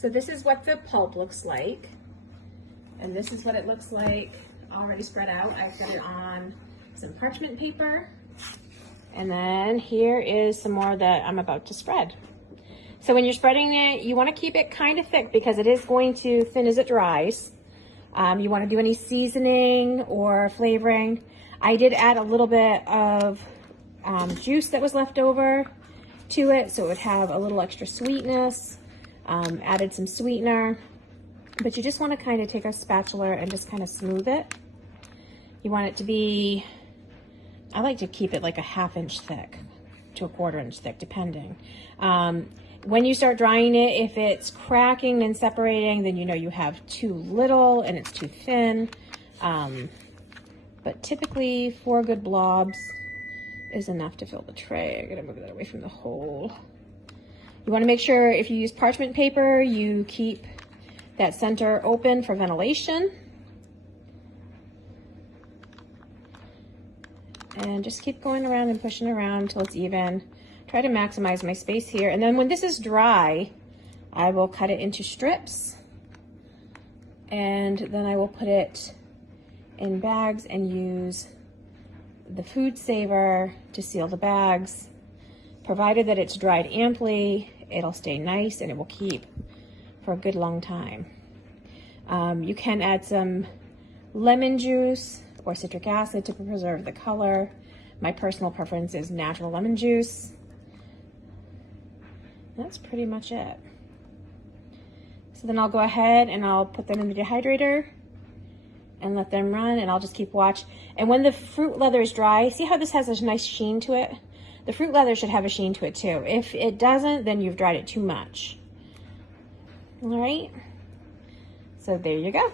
So this is what the pulp looks like. And this is what it looks like already spread out. I've got it on some parchment paper. And then here is some more that I'm about to spread. So when you're spreading it, you want to keep it kind of thick because it is going to thin as it dries. You want to do any seasoning or flavoring. I did add a little bit of juice that was left over to it, so it would have a little extra sweetness. Added some sweetener, but you just want to kind of take a spatula and just kind of smooth it. You want it to be, I like to keep it like a 1/2 inch thick to a 1/4 inch thick, depending. When you start drying it, if it's cracking and separating, then you know you have too little and it's too thin. But typically 4 good blobs is enough to fill the tray. I'm gonna move that away from the hole. You want to make sure if you use parchment paper, you keep that center open for ventilation. And just keep going around and pushing around until it's even. Try to maximize my space here. And then when this is dry, I will cut it into strips. And then I will put it in bags and use the food saver to seal the bags. Provided that it's dried amply, it'll stay nice and it will keep for a good long time. You can add some lemon juice or citric acid to preserve the color. My personal preference is natural lemon juice. That's pretty much it. So then I'll go ahead and I'll put them in the dehydrator and let them run, and I'll just keep watch. And when the fruit leather is dry, see how this has a nice sheen to it? The fruit leather should have a sheen to it too. If it doesn't, then you've dried it too much. All right, so there you go.